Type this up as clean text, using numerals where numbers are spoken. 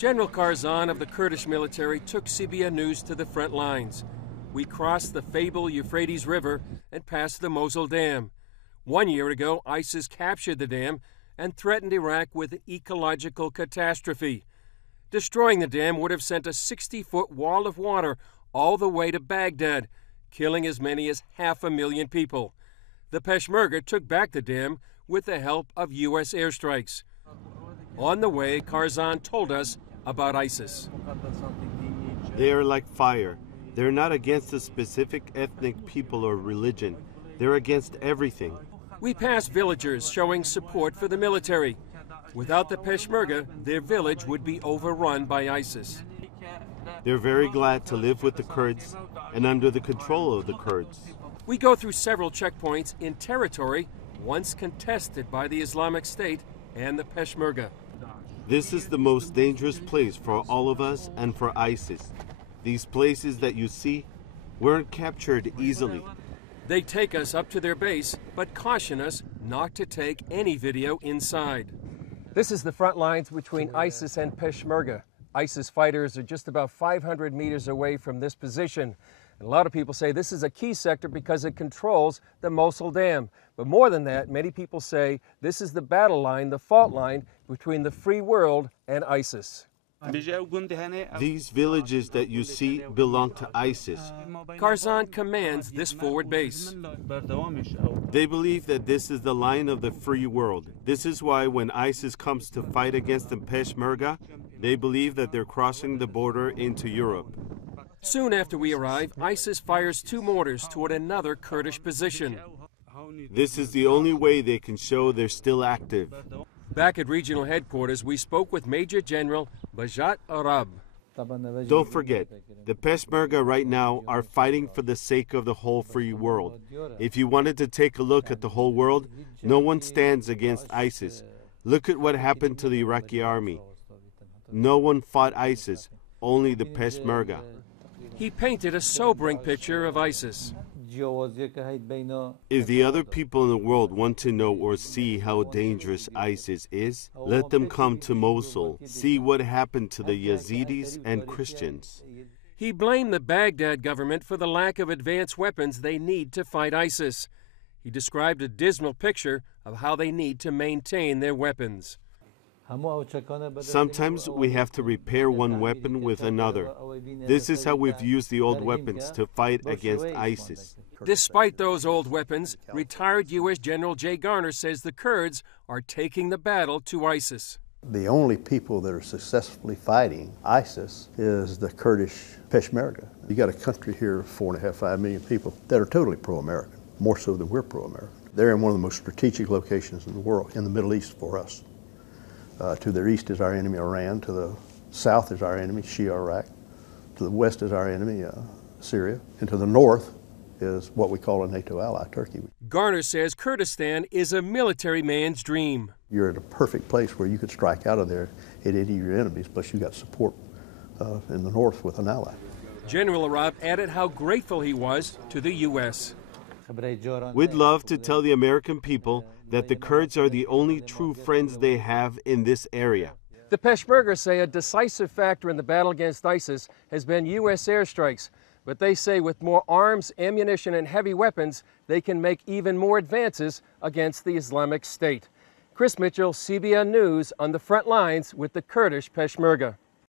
General Karzan of the Kurdish military took CBN News to the front lines. We crossed the fabled Euphrates River and passed the Mosul Dam. 1 year ago, ISIS captured the dam and threatened Iraq with an ecological catastrophe. Destroying the dam would have sent a 60-foot wall of water all the way to Baghdad, killing as many as 500,000 people. The Peshmerga took back the dam with the help of U.S. airstrikes. On the way, Karzan told us about ISIS. They are like fire. They're not against a specific ethnic people or religion. They're against everything. We passed villagers showing support for the military. Without the Peshmerga, their village would be overrun by ISIS. They're very glad to live with the Kurds and under the control of the Kurds. We go through several checkpoints in territory once contested by the Islamic State and the Peshmerga. This is the most dangerous place for all of us and for ISIS. These places that you see weren't captured easily. They take us up to their base, but caution us not to take any video inside. This is the front lines between ISIS and Peshmerga. ISIS fighters are just about 500 meters away from this position. And a lot of people say this is a key sector because it controls the Mosul Dam. But more than that, many people say this is the battle line, the fault line between the free world and ISIS. These villages that you see belong to ISIS. Karzan commands this forward base. They believe that this is the line of the free world. This is why when ISIS comes to fight against the Peshmerga, they believe that they're crossing the border into Europe. Soon after we arrive, ISIS fires 2 mortars toward another Kurdish position. This is the only way they can show they're still active. Back at regional headquarters, we spoke with Major General Bajat Arab. Don't forget, the Peshmerga right now are fighting for the sake of the whole free world. If you wanted to take a look at the whole world, no one stands against ISIS. Look at what happened to the Iraqi army. No one fought ISIS, only the Peshmerga. He painted a sobering picture of ISIS. If the other people in the world want to know or see how dangerous ISIS is, let them come to Mosul, see what happened to the Yazidis and Christians. He blamed the Baghdad government for the lack of advanced weapons they need to fight ISIS. He described a dismal picture of how they need to maintain their weapons. Sometimes we have to repair one weapon with another. This is how we've used the old weapons to fight against ISIS. Despite those old weapons, retired U.S. General Jay Garner says the Kurds are taking the battle to ISIS. The only people that are successfully fighting ISIS is the Kurdish Peshmerga. You got a country here of 4.5, 5 million people that are totally pro-American, more so than we're pro-American. They're in one of the most strategic locations in the world, in the Middle East for us. To their east is our enemy Iran, to the south is our enemy Shia Iraq, to the west is our enemy Syria, and to the north is what we call a NATO ally, Turkey. Garner says Kurdistan is a military man's dream. You're at a perfect place where you could strike out of there at any of your enemies, plus you got support in the north with an ally. General Arab added how grateful he was to the U.S. We'd love to tell the American people that the Kurds are the only true friends they have in this area. The Peshmerga say a decisive factor in the battle against ISIS has been U.S. airstrikes, but they say with more arms, ammunition, and heavy weapons, they can make even more advances against the Islamic State. Chris Mitchell, CBN News, on the front lines with the Kurdish Peshmerga.